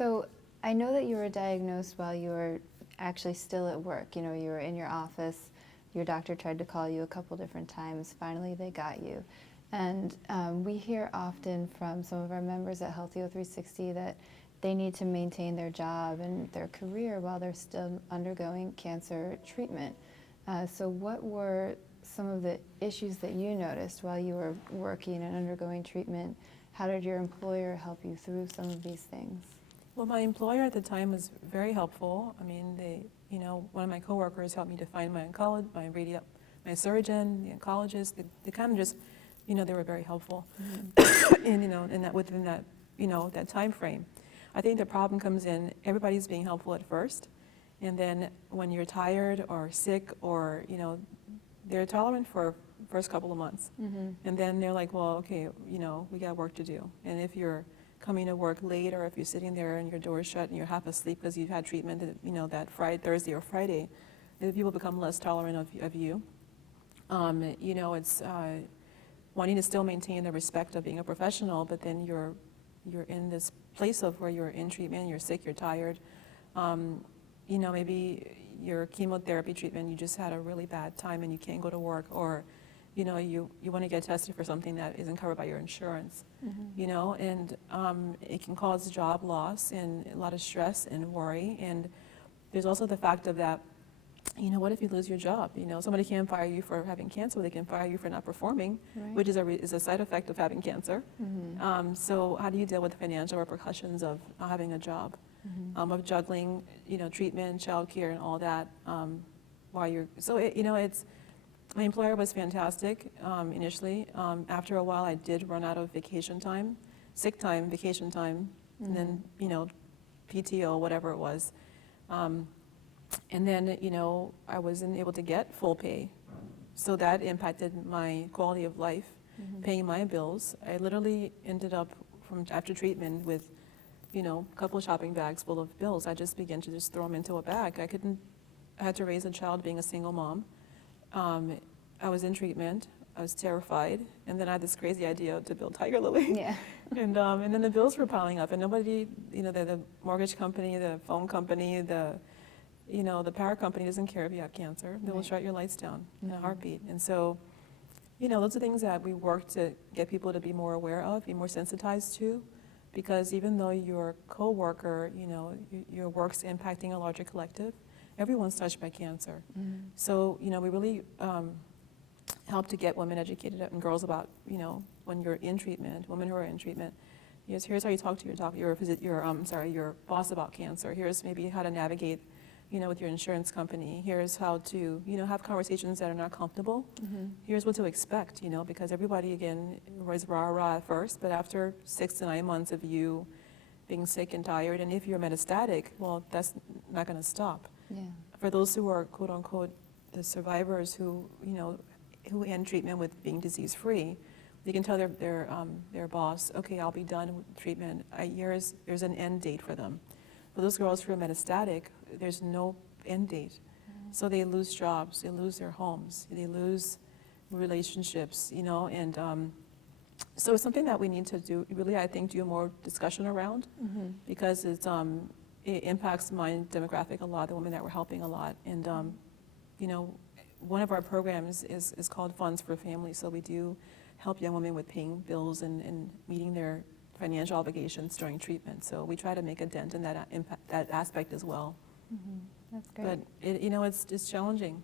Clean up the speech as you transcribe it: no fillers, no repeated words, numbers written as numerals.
So I know that you were diagnosed while you were actually still at work. You know, you were in your office, your doctor tried to call you a couple different times, finally they got you. And we hear often from some of our members at Healthy 360 that they need to maintain their job and their career while they're still undergoing cancer treatment. So what were some of the issues that you noticed while you were working and undergoing treatment? How did your employer help you through some of these things? Well, my employer at the time was very helpful. I mean, one of my coworkers helped me to find my oncologist, my surgeon, the oncologist. They kind of just, they were very helpful. Mm-hmm. And within that, that time frame. I think the problem comes in, everybody's being helpful at first, and then when you're tired or sick or, they're tolerant for first couple of months. Mm-hmm. And then they're like, well, okay, we got work to do. And if you're coming to work late, or if you're sitting there and your door's shut and you're half asleep because you've had treatment, that Thursday or Friday, people become less tolerant of you. It's wanting to still maintain the respect of being a professional, but then you're in this place of where you're in treatment, you're sick, you're tired. Maybe your chemotherapy treatment, you just had a really bad time and you can't go to work, or you want to get tested for something that isn't covered by your insurance. Mm-hmm. And it can cause job loss and a lot of stress and worry. And there's also the fact of that, what if you lose your job? Somebody can't fire you for having cancer, they can fire you for not performing, right, which is a side effect of having cancer. Mm-hmm. So how do you deal with the financial repercussions of not having a job? Mm-hmm. Of juggling, treatment, childcare, and all that, while you're, so my employer was fantastic initially. After a while, I did run out of vacation time, sick time, vacation time, mm-hmm, and then, PTO, whatever it was. And then, I wasn't able to get full pay. So that impacted my quality of life, mm-hmm, paying my bills. I literally ended up after treatment with, a couple of shopping bags full of bills. I just began to just throw them into a bag. I had to raise a child being a single mom. I was in treatment. I was terrified. And then I had this crazy idea to build Tigerlily. Yeah. And then the bills were piling up, and nobody, the mortgage company, the phone company, the power company doesn't care if you have cancer. They will shut your lights down, mm-hmm, in a heartbeat. And so, those are things that we work to get people to be more aware of, be more sensitized to, because even though your coworker, your work's impacting a larger collective, everyone's touched by cancer. Mm-hmm. So, we really help to get women educated and girls about, when you're in treatment, women who are in treatment. Here's how you talk to your doctor, your boss about cancer. Here's maybe how to navigate, with your insurance company. Here's how to, have conversations that are not comfortable. Mm-hmm. Here's what to expect, because everybody, again, was rah-rah at first, but after 6 to 9 months of you being sick and tired, and if you're metastatic, well, that's not going to stop. Yeah. For those who are, quote unquote, the survivors who end treatment with being disease-free, they can tell their boss, okay, I'll be done with treatment. There's an end date for them. For those girls who are metastatic, there's no end date. Mm-hmm. So they lose jobs, they lose their homes, they lose relationships, and so it's something that we need to do, really, I think, do more discussion around, mm-hmm, because it impacts my demographic a lot, the women that we're helping a lot. And, one of our programs is called Funds for Families, so we do help young women with paying bills and meeting their financial obligations during treatment. So we try to make a dent in that aspect as well. Mm-hmm. That's great. But it's challenging.